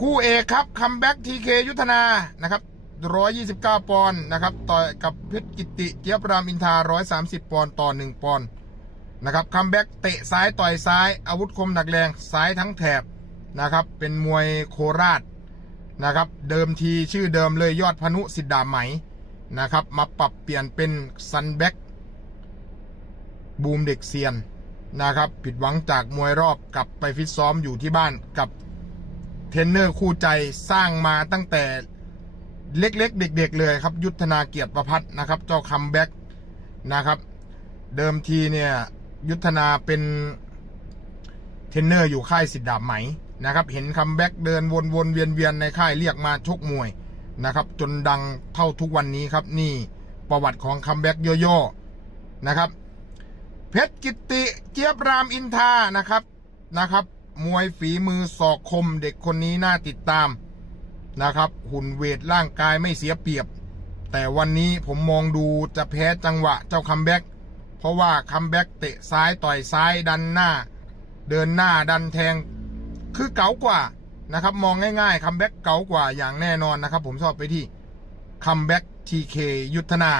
คู่เอกครับคัมแบ็กทีเคยุทธนานะครับ129ปอนด์นะครับต่อกับเพชรกิติเจี๊ยบรามอินทรา130ปอนด์ต่อ1ปอนด์นะครับคัมแบ็กเตะซ้ายต่อยซ้ายอาวุธคมหนักแรงซ้ายทั้งแถบนะครับเป็นมวยโคราชนะครับเดิมทีชื่อเดิมเลยยอดพนุสิทธาไหมนะครับมาปรับเปลี่ยนเป็นซันแบ็กบูมเด็กเซียนนะครับผิดหวังจากมวยรอบกลับไปฟิตซ้อมอยู่ที่บ้านกับ ทรนเนอร์คู่ใจสร้างมาตั้งแต่เล็กๆ เด็ก ๆ เลยครับ ยุทธนาเกียรติประพัฒนะครับ เจ้าคัมแบ็กนะครับ เดิมทีเนี่ย ยุทธนาเป็นเทรนเนอร์อยู่ค่ายสิทธิ์ดาบไหมนะครับ เห็นคัมแบ็กเดินวนๆเวียนๆในค่ายเรียกมาชกมวยนะครับ จนดังเท่าทุกวันนี้ครับ นี่ประวัติของคัมแบ็กย่อๆนะครับ เพชรกิติเจี๊ยบรามอินทานะครับนะครับ มวยฝีมือศอกคม เด็กคนนี้น่าติดตามนะครับ หุ่นเวทร่างกายไม่เสียเปรียบ แต่วันนี้ผมมองดูจะแพ้จังหวะเจ้าคัมแบ็กเพราะว่าคัมแบ็กเตะซ้ายต่อยซ้ายดันหน้า เดินหน้าดันแทง คือเก๋ากว่านะครับ มองง่ายๆคัมแบ็กเก๋ากว่าอย่างแน่นอนนะครับ ผมชอบไปที่คัมแบ็กทีเคยุทธนา